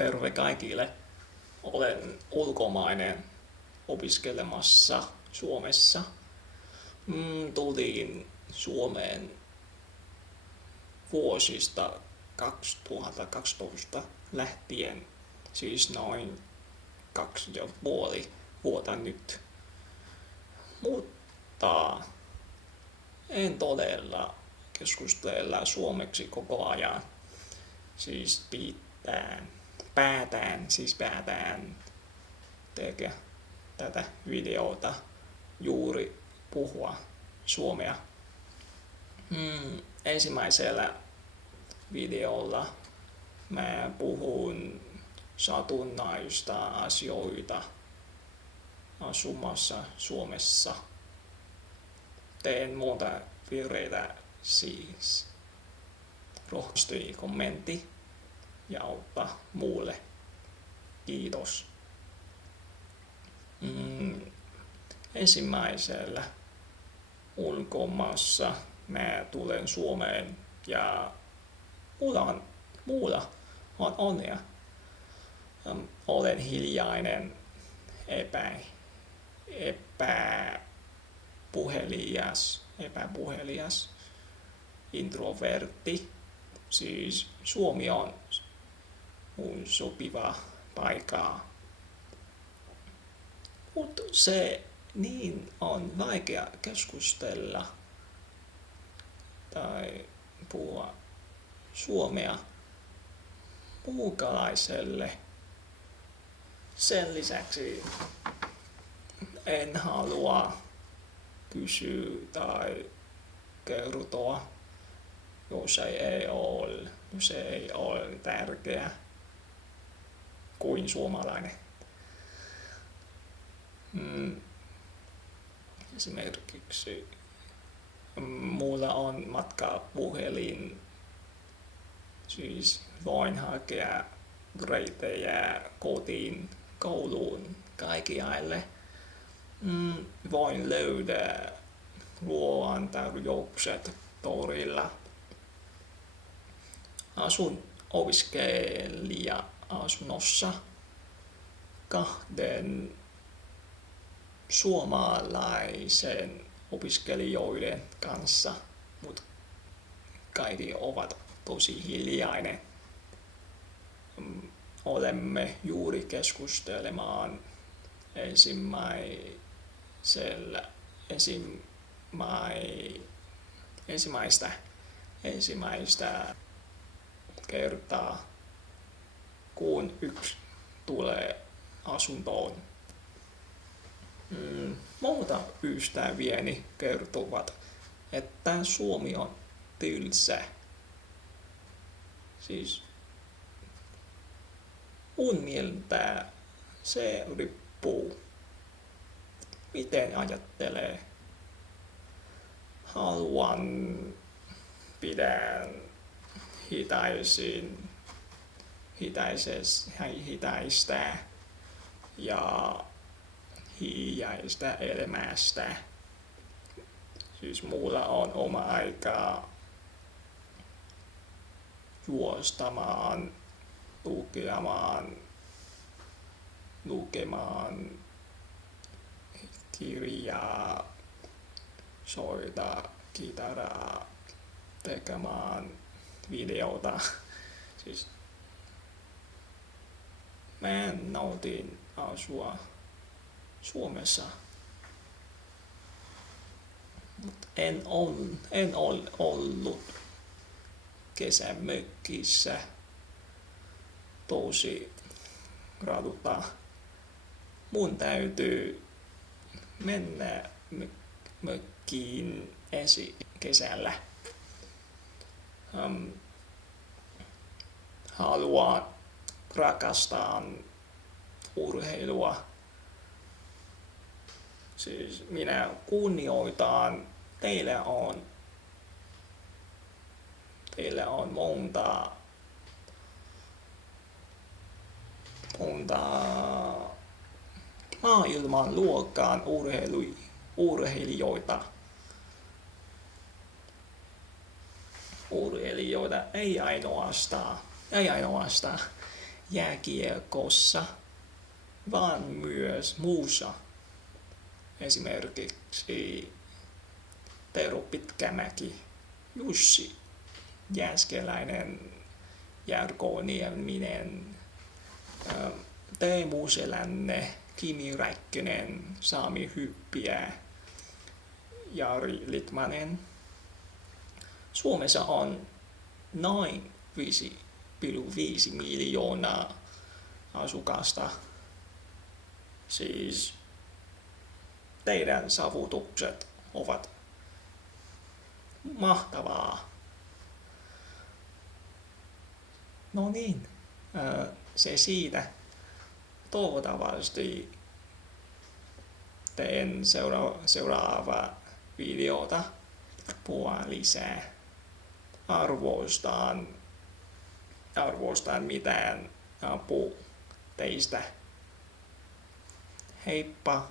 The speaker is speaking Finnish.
Terve kaikille. Olen ulkomainen opiskelemassa Suomessa. Tulin Suomeen vuosista 2012 lähtien, siis noin 2,5 vuotta nyt. Mutta en todella keskustella suomeksi koko ajan. Siis päätään tehdä tätä videota juuri puhua suomea. Ensimmäisellä videolla mä puhun satunnaista asioita asumassa Suomessa. Teen monta virheitä siis. Rohkaistui kommentti ja auttaa muulle. Kiitos. Ensimmäisellä ulkomaassa mä tulen Suomeen ja mulla on onnea. Olen hiljainen, epäpuhelias, introvertti. Siis Suomi on mun sopiva paikka. Mutta se niin on vaikea keskustella tai puhua suomea muukalaiselle. Sen lisäksi en halua kysyä tai kertoa, jos se ei ole tärkeä kuin suomalainen. Esimerkiksi mulla on matkapuhelin, siis voin hakea reittejä kotiin, kouluun, kaikkialle. Voin löydä ruoantarjoukset torilla. Asun opiskelija-asunnossa kahden suomalaisen opiskelijoiden kanssa, mutta kaikki ovat tosi hiljainen. Olemme juuri keskustelemaan ensimmäistä kertaa, kun yksi tulee asuntoon. Muuta ystävieni kertovat, että Suomi on tylsä. Siis mun mielestä se riippuu, miten ajattelee. Pidän hitaista ja hiljaista elämästä. Siis mulla on oma aikaa juostamaan, lukemaan kirjaa, soittaa kitaraa, tekemään videota. Siis mä nautin asua Suomessa, mutta en ollut kesämökissä. Tosi raduttaa. Mun täytyy mennä mökkiin ensi kesällä. Haluan rakastaa urheilua. Siis minä kunnioitan, teillä on monta maailman luokan urheilijoita. Urheilijoita ei ainoastaan jääkiekossa, vaan myös muussa. Esimerkiksi Tero Pitkämäki, Jussi Jääskeläinen, Jarkko Nieminen, Teemu Selänne, Kimi Räikkönen, Sami Hyppiä, Jari Litmanen. Suomessa on noin 5,5 miljoonaa asukasta. Siis teidän saavutukset ovat mahtavaa. No niin, se siitä. Toivottavasti teen seuraavaa videota puhua lisää. Arvostan mitään apua teistä. Heippa!